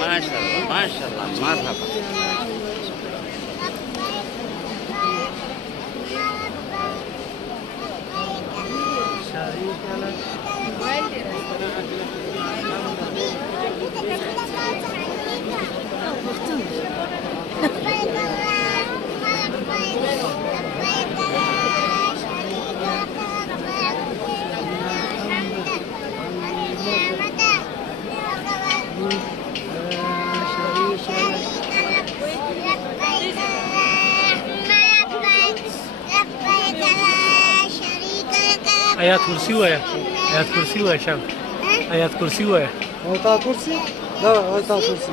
ما شاء الله ما شاء الله مرحبا. آيات كرسي ويا آيات كرسي ويا شام آيات كرسي ويا هذا كرسي؟ لا هذا كرسي.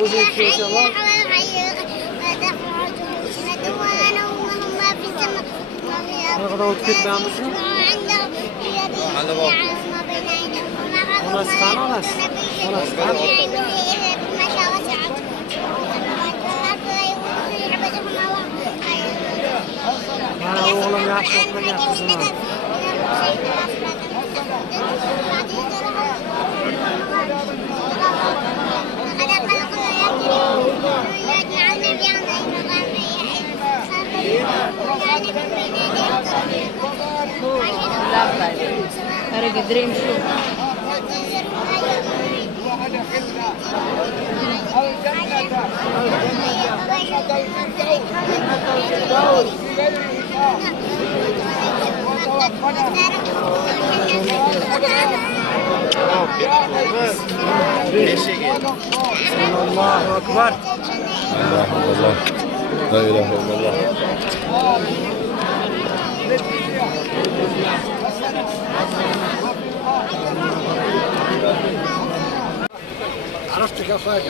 وزي كرسي الله. هذا هو كتب عمشنا. هذا هو. أنا سكان أنا سكان. أنا أقول لك أشوف لك أحسن. أنا قدرين شو الله أكبر. الله لا إله إلا الله. عرفتك يا أخوي.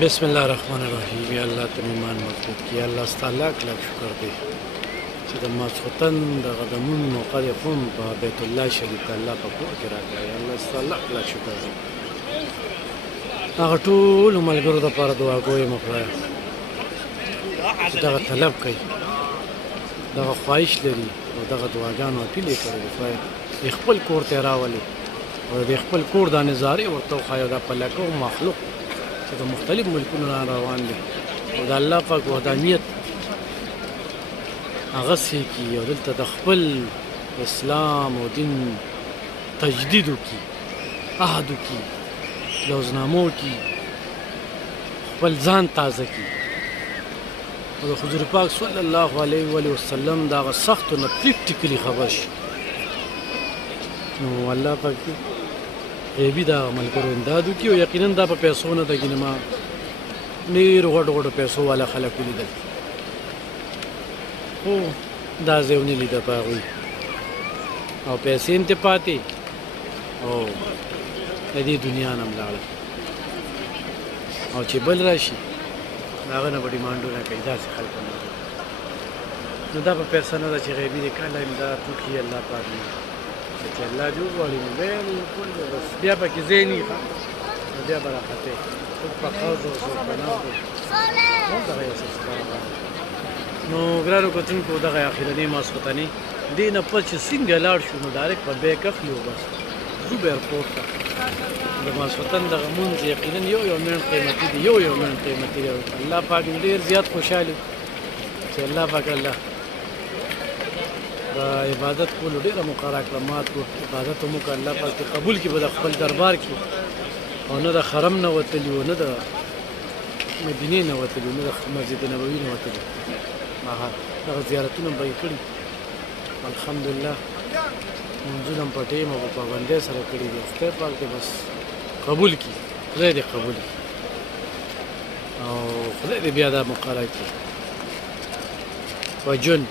بسم الله الرحمن الرحیم. یا الله ته ایمان مضبوط کړي. الله ستاسو لاک شکر دی چې د ماسخوتن دغه د مون موقع د قوم په بیت الله شریف الله په کور کې راکړی. الله ستاسو لاک شکر دی. هغه ټول ملګرو دپاره دعا کوم خدایه چې دغه طلب کوي، دغه خواهش لري او دغه دعاګانو اپیل یې کړی دی خدای د خپل کور ته راولي او د خپل کور دا نظارې ورته وښایي او دا په لکه مخلوق چې د مختلف ملکونو را روان دي او د الله پاک وحدانیت هغه سې کي او دلته د خپل اسلام او دین تجدید وکړي، عهد وکړي، لوزنامو وکړي، خپل ځان تازه کړي او د حضور پاک صلی الله علیه وسلم د هغه سختو نه پریکټیکلي خبر شي. نو الله پاک غیبي دا ملګرو امداد وکړي او یقینا دا په پیسو نه ده، ګینې ما ډېرو غټو غټو پیسو والا خلک ولیدل خو دا ځای ونه لیده په هغوی او پیسې هم ترې پاتې او د دې دنیا نه هم لاړل او چې بل راشي د هغه نه به ډیمانډونه کوي. داسې خلک هم نو دا په پیسه نه ده چې غیبي دی کله امداد وکړي الله پاک نه چې الله دې وغواړي نو بالکل بس بیا پکې ځای نه وي نو بیا به راختې څوک په قوز او څوک په نقد او دغه یو سلسله روانه. نو ګرانو کتونکو دغه اخرنۍ ماسخوتنې دې نه پس چې څنګه لاړ شو نو ډایرکټ په بیک اخلي او بس ځو به ایرپورټ ته. د ماسخوتن دغه مونځ یقینا یو منټ قیمتي دی، یو منټ قیمتي دی. الله پاک ډېر زیات خوشحاله چې الله پاک الله د عبادت کولو ډېره مقرره کړه، مات کړو عبادت مو که الله پاک قبول کړي به د خپل دربار کې او نه د حرم نه وتلي وو، نه د مدینې نه وتلي وو، نه د مسجد نبوي نه وتلي، دغه زیارتونه به یې کړي. الحمدلله لمونځونه هم په ټیم او په پابندۍ سره کړي دي. خدای پاک دې بس قبول کړي، خدای دې قبول کړي او خدای دې بیا دا مقرره کړي په ژوند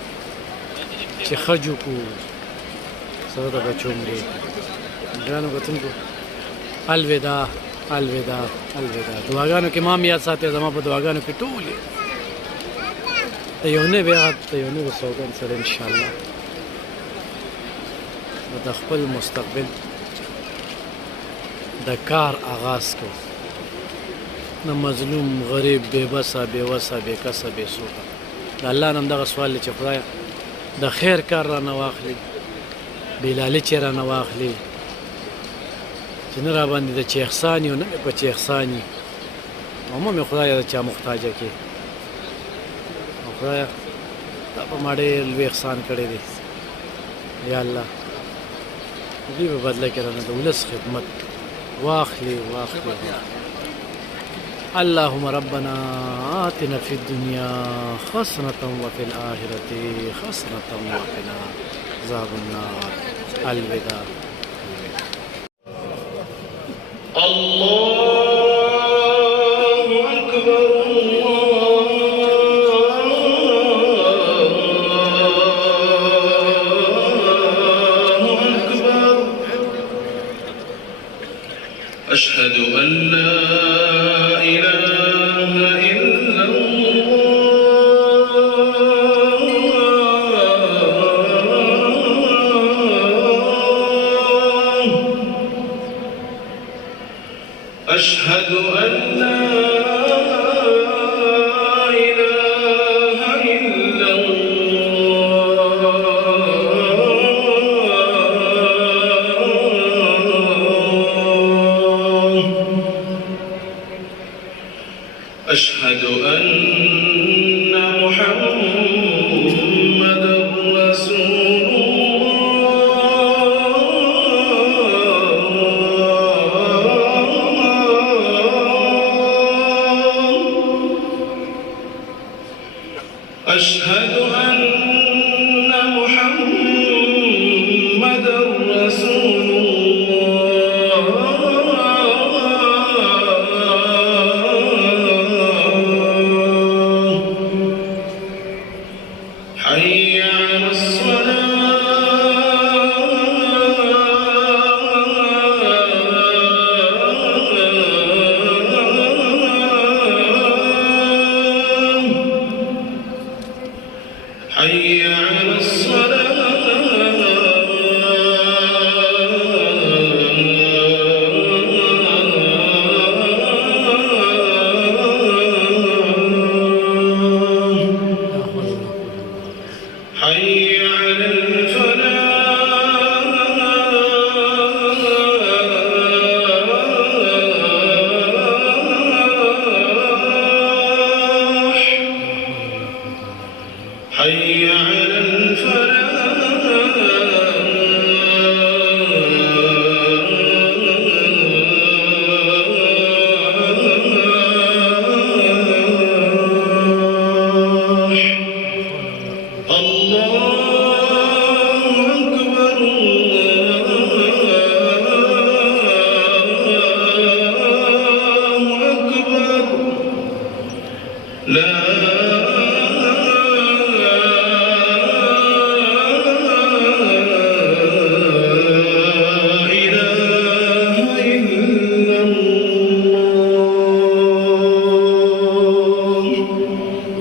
چې خرج وکړو سره د بچو مرې. ګرانو کتونکو الوداع الوداع الوداع. دعاګانو کې ما هم یاد ساتئ، زما په دعاګانو کې ټولې د یو نوي سوګند سره انشاءالله د خپل مستقبل د کار آغاز کوو. نه مظلوم، غریب، بې بسه، بې وسه، بې کسه، بې سوکه د الله نه هم دغه سوال دی چې خدایه د خیر کار رانه واخلي، بې لالچې رانه واخلي چې نه راباندې د چې احسان یو نه مې په چې احسان یي او مه مې خدایه د چا محتاجه کې. او خدایه دا په ما ډېر لوی احسان کړی دی. یا الله دوی په بدله کې رانه د ولس خدمت واخلي. اللهم ربنا آتنا في الدنيا حسنة وفي الآخرة حسنة وقنا عذاب النار. الوداع. الله أكبر الله أكبر. أشهد أن لا إله إلا الله. أشهد أن لا إله إلا الله. أشهد أن محمدًا رسول الله. على الصلاة حي على الفلاح حي على الفلاح الله أكبر الله أكبر لا إله إلا الله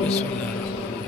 بسم الله الرحمن الرحيم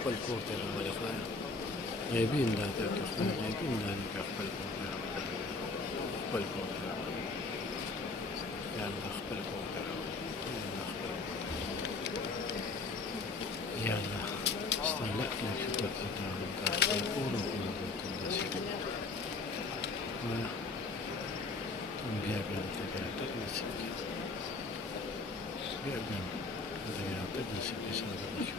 خپل کور ته راغلی خدایه غیبي امداد وکړه خدایه غیبي امداد وکړه خپل کور ته راغلی خپل کور ته راغلی یا الله خپل کور ته راغلی یا الله ستا لک لک شکر ادا وکړه خپل کور او کور ته نصیب وایه بیا بیا ته راتګ نصیب کړي بیا بیا ته راتګ نصیب کړي ساده نشو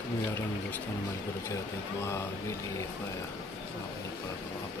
کوم یارانو دوستانو ملګرو چې راته دعا ویلي خدایه خپله کړه دعا په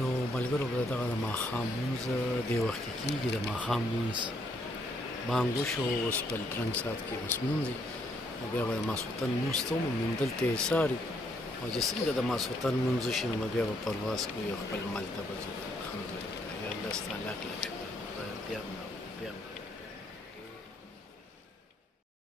نو ملګرو به دغه د ماښام لمونځ دې وخت کې کېږي د ماښام لمونځ بانګ وشو اوس په ترنګ ساعت کې اوس لمونځ دی او بیا به د ماسخوتن لمونځ ته ومومم دلته یې څاري او چې څنګه د ماسخوتن لمونځ وشي نو بیا به پرواز کوي او خپل ملک ته به ځو الحمدلله یا الله ستا لاک لاک شکر خدایه بیا هم راغلو بیا هم